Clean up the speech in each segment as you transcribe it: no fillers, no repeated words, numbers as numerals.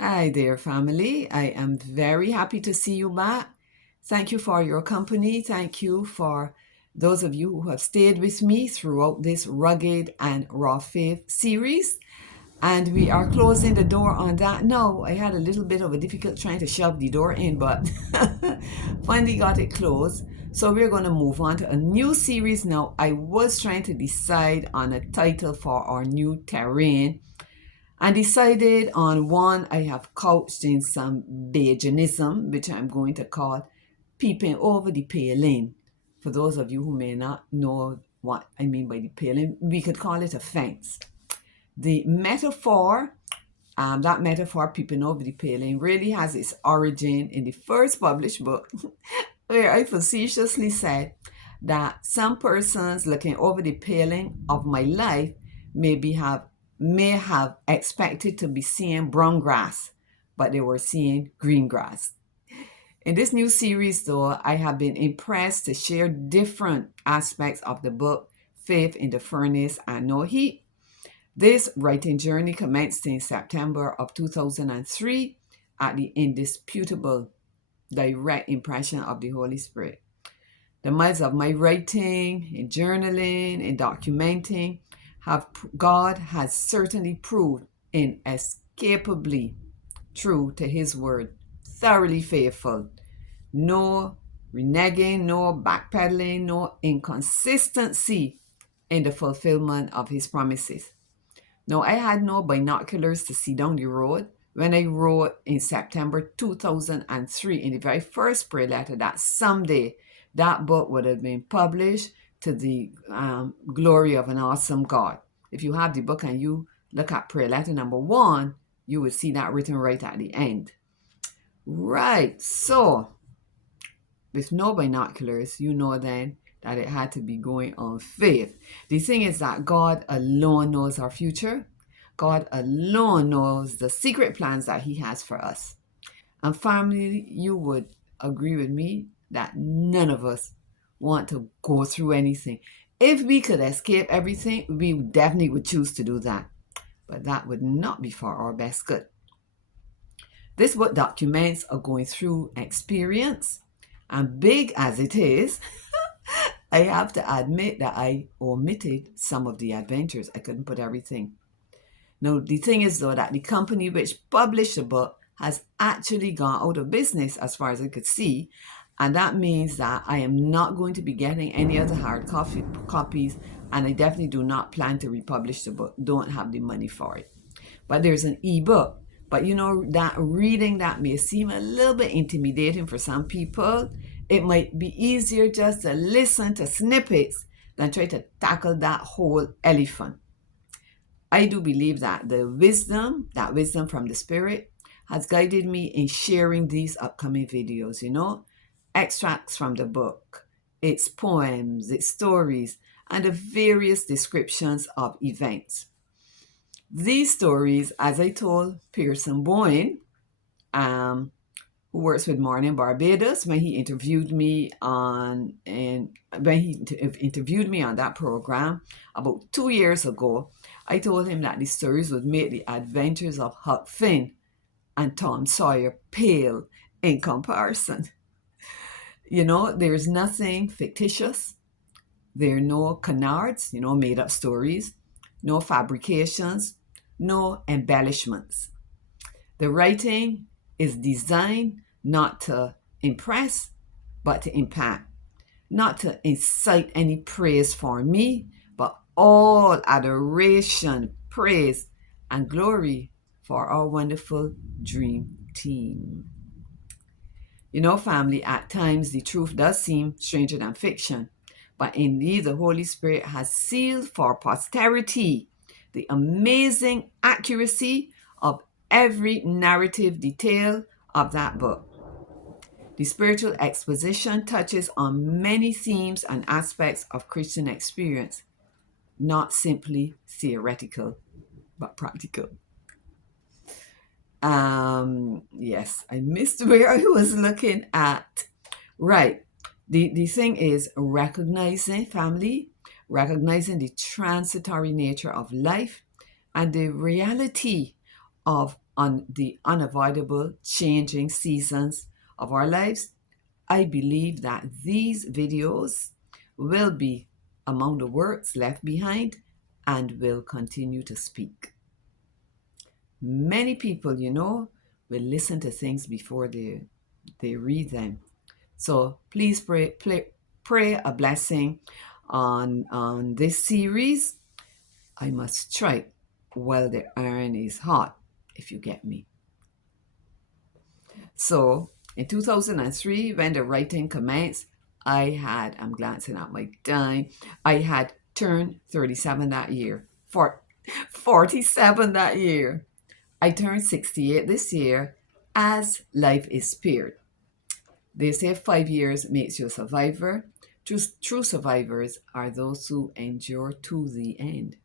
Hi there, family. I am very happy to see you back. Thank you for your company. Thank you for those of you who have stayed with me throughout this rugged and raw faith series. And we are closing the door on that now. I had a little bit of a difficult trying to shove the door in, but finally got it closed. So we're going to move on to a new series now. I was trying to decide on a title for our new terrain and decided on one I have couched in some Bajanism, which I'm going to call peeping over the paling. For those of you who may not know what I mean by the paling, we could call it a fence. The metaphor, that metaphor, peeping over the paling, really has its origin in the first published book, where I facetiously said that some persons looking over the paling of my life may have expected to be seeing brown grass, but they were seeing green grass. In this new series, though, I have been impressed to share different aspects of the book, Faith in the Furnace and No Heat. This writing journey commenced in September of 2003 at the indisputable direct impression of the Holy Spirit. The miles of my writing, in journaling, in documenting, God has certainly proved inescapably true to His word, thoroughly faithful. No reneging, no backpedaling, no inconsistency in the fulfillment of His promises. Now, I had no binoculars to see down the road when I wrote in September 2003 in the very first prayer letter that someday that book would have been published to the glory of an awesome God. If you have the book and you look at prayer letter number 1, you will see that written right at the end. Right, so with no binoculars, you know then that it had to be going on faith. The thing is that God alone knows our future. God alone knows the secret plans that He has for us. And family, you would agree with me that none of us want to go through anything. If we could escape everything, we definitely would choose to do that. But that would not be for our best good. This book documents a going through experience, and big as it is, I have to admit that I omitted some of the adventures. I couldn't put everything. Now, the thing is, though, that the company which published the book has actually gone out of business as far as I could see. And that means that I am not going to be getting any other hard copies. And I definitely do not plan to republish the book. Don't have the money for it. But there's an ebook. But you know, that reading that may seem a little bit intimidating for some people. It might be easier just to listen to snippets than try to tackle that whole elephant. I do believe that that wisdom from the Spirit, has guided me in sharing these upcoming videos, extracts from the book, its poems, its stories, and the various descriptions of events. These stories, as I told Pearson Boyne, who works with Morning Barbados, when he interviewed me on that program about 2 years ago, I told him that the stories would make the adventures of Huck Finn and Tom Sawyer pale in comparison. There's nothing fictitious. There are no canards, made up stories, no fabrications, no embellishments. The writing is designed not to impress, but to impact, not to incite any praise for me, but all adoration, praise, and glory for our wonderful dream team. Family, at times the truth does seem stranger than fiction, but indeed the Holy Spirit has sealed for posterity the amazing accuracy of every narrative detail of that book. The spiritual exposition touches on many themes and aspects of Christian experience, not simply theoretical, but practical. Yes, I missed where I was looking at. Right. The thing is recognizing the transitory nature of life and the reality of on the unavoidable changing seasons of our lives, I believe that these videos will be among the works left behind and will continue to speak. Many people, will listen to things before they read them. So please pray a blessing on this series. I must strike while the iron is hot, if you get me. So in 2003, when the writing commenced, I'm glancing at my time, I had turned 37 that year, 47 that year. I turned 68 this year as life is spared. They say 5 years makes you a survivor. True survivors are those who endure to the end.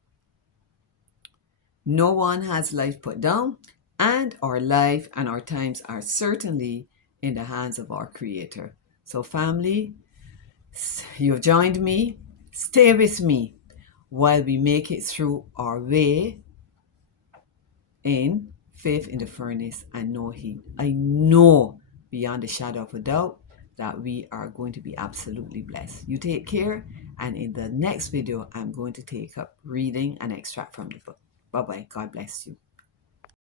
No one has life put down, and our life and our times are certainly in the hands of our Creator. So, family, you've joined me. Stay with me while we make it through our way in faith in the furnace and no heat. I know beyond a shadow of a doubt that we are going to be absolutely blessed. You take care, and in the next video, I'm going to take up reading an extract from the book. Bye bye. God bless you.